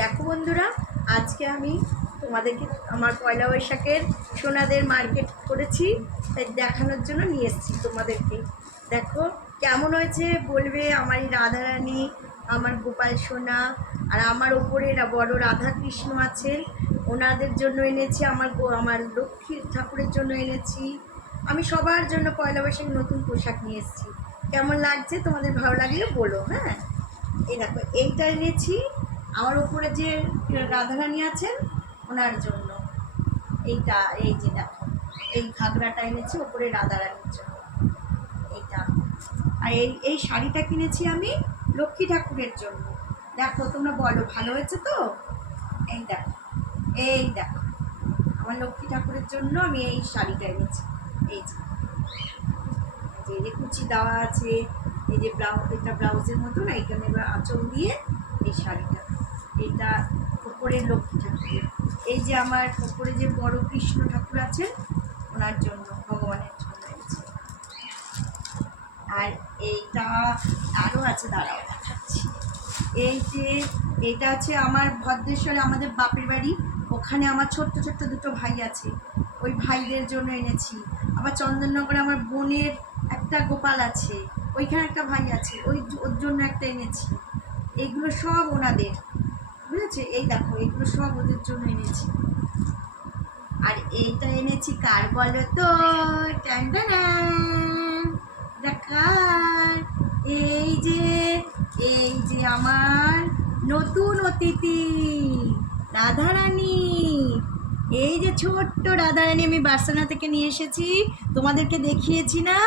দেখো বন্ধুরা, আজকে আমি তোমাদেরকে আমার পয়লা বৈশাখের সোনাদের মার্কেট করেছি, তাই দেখানোর জন্য নিয়ে এসেছি তোমাদেরকে। দেখো কেমন হয়েছে বলবে। আমার এই রাধারানী, আমার গোপাল সোনা, আর আমার ওপরে বড় রাধা কৃষ্ণ আছেন, ওনাদের জন্য এনেছি। আমার লক্ষ্মী ঠাকুরের জন্য এনেছি। আমি সবার জন্য পয়লা বৈশাখে নতুন পোশাক নিয়ে এসেছি। কেমন লাগছে তোমাদের, ভালো লাগলে বলো। হ্যাঁ, এই দেখো এইটা এনেছি আমার উপরে যে রাধারানী আছেন ওনার জন্য। এইটা, এই যে দেখো এই ঘাগরাটা এনেছি ওপরে রাধারানীর জন্য এইটা। আর এই শাড়িটা কিনেছি আমি লক্ষ্মী ঠাকুরের জন্য। দেখো তোমরা বলো ভালো হয়েছে তো। এই দেখো, এই দেখো আমার লক্ষ্মী ঠাকুরের জন্য আমি এই শাড়িটা এনেছি। এই যে এই যে কুচি দেওয়া আছে, এই যে এটা ব্লাউজের মতন, এইখানে এবার আঁচল দিয়ে এই শাড়িটা। এটা উপরে লক্ষ্মী ঠাকুর। এই যে আমার উপরে যে বড় কৃষ্ণ ঠাকুর আছে ওনার জন্য, ভগবানের জন্য এনেছি। আর এইটা আরও আছে, দাঁড়াও দেখাচ্ছি। এই যে এইটা আছে আমার ভদ্রেশ্বরে, আমাদের বাপের বাড়ি, ওখানে আমার ছোট্ট ছোট্ট দুটো ভাই আছে, ওই ভাইদের জন্য এনেছি। আবার চন্দননগরে আমার বোনের একটা গোপাল আছে, ওইখানে একটা ভাই আছে, ওর জন্য একটা এনেছি। এইগুলো সব ওনাদের, বুঝেছে? এই দেখো এগুলো সব ওদের জন্য এনেছি। আর এইটা এনেছি কার বলো তো, দেখার। এই যে আমার নতুন অতিথি রাধারানী। এই যে ছোট্ট রাধারানী আমি বার্সানা থেকে নিয়ে এসেছি, তোমাদেরকে দেখিয়েছি না?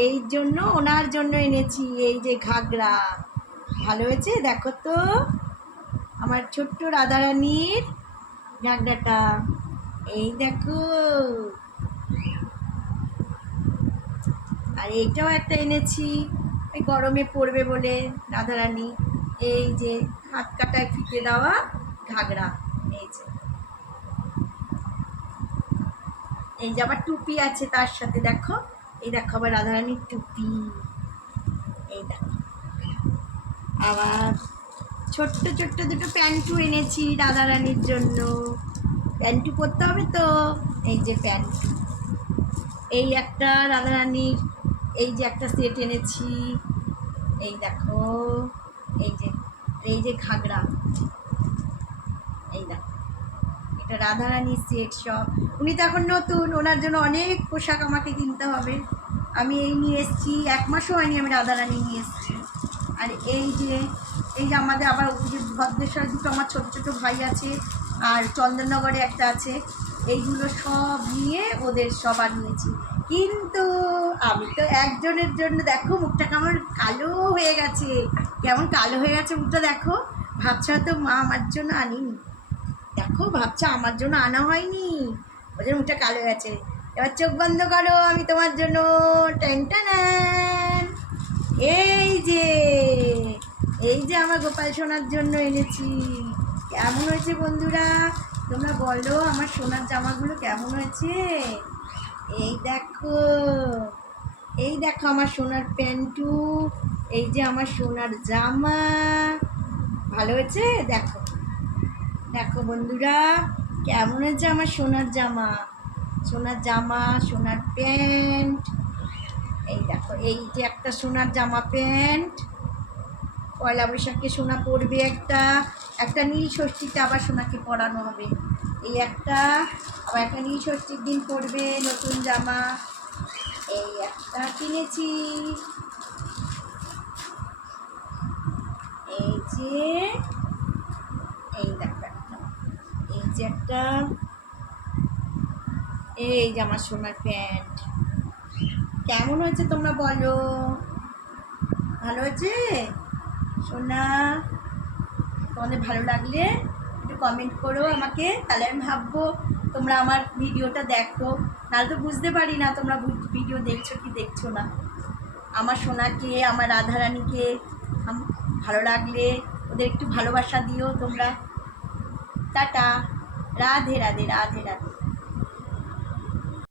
এই জন্য ওনার জন্য এনেছি এই যে ঘাগরা। ভালো হয়েছে দেখো তো আমার ছোট্ট রাধারানীর ঘাগরাটা। এই দেখো, আর এইটাও একটা এনেছি, ওই গরমে পড়বে বলে রাধারানী। এই যে হাত কাটায় ফিতে দেওয়া ঘাগরা। এই যে আবার টুপি আছে তার সাথে, দেখো এই দেখো আবার রাধারানীর টুপি। এই দেখো আবার ছোট্ট ছোট্ট দুটো প্যান্টু এনেছি রাধারানীর জন্য। প্যান্টু পরতে হবে তো, এই যে প্যান্টু। এই একটা রাধারানীর এই যে একটা সেট এনেছি। এই দেখো এই যে ঘাগরা। এই দেখো এটা রাধারানীর সেট সব। উনি তো এখন নতুন, ওনার জন্য অনেক পোশাক আমাকে কিনতে হবে। আমি এই নিয়ে এসেছি, 1 মাসও হয়নি আমি রাধারানী নিয়ে এসেছি। আর এই যে আমাদের আবার ভদ্রেশ্বর দুটো আমার ছোটো ছোটো ভাই আছে, আর চন্দননগরে একটা আছে। এইগুলো সব নিয়ে ওদের সবার নিয়েছি। কিন্তু আমি তো একজনের জন্য, দেখো মুখটা কেমন কালো হয়ে গেছে, কেমন কালো হয়ে গেছে মুখটা। দেখো ভাবছে হয়তো মা আমার জন্য আনিনি। দেখো ভাবছে আমার জন্য আনা হয়নি, ওদের মুখটা কালো হয়ে গেছে। এবার চোখ বন্ধ করো, আমি তোমার জন্য টেনটানান এই যে আমার গোপাল সোনার জন্য এনেছি। কেমন হয়েছে বন্ধুরা তোমরা বলো, আমার সোনার জামাগুলো কেমন হয়েছে? এই দেখো আমার সোনার প্যান্টু, এই যে আমার সোনার জামা। ভালো হয়েছে? দেখো দেখো বন্ধুরা কেমন হয়েছে আমার সোনার জামা, সোনার প্যান্ট। এই দেখো এই যে একটা সোনার জামা প্যান্ট, পয়লা বৈশাখে সোনা পরবে একটা নীল ষষ্ঠীতে আবার সোনাকে পরানো হবে। এই একটা আবার একটা নীল ষষ্ঠীর দিন পরবে নতুন জামা। এই একটা কিনেছি। এই যে দেখো এই যে একটা, এই যে আমার সোনার প্যান্ট। কেমন হয়েছে তোমরা বলো, ভালো হয়েছে সোনা? তোমাদের ভালো লাগলে একটু কমেন্ট করো আমাকে, তাহলে আমি ভাববো তোমরা আমার ভিডিওটা দেখো। নাহলে তো বুঝতে পারি না তোমরা ভিডিও দেখছো কি দেখছো না। আমার সোনাকে, আমার রাধারানীকে ভালো লাগলে ওদের একটু ভালোবাসা দিও তোমরা। টাটা, রাধে রাধে, রাধে রাধে।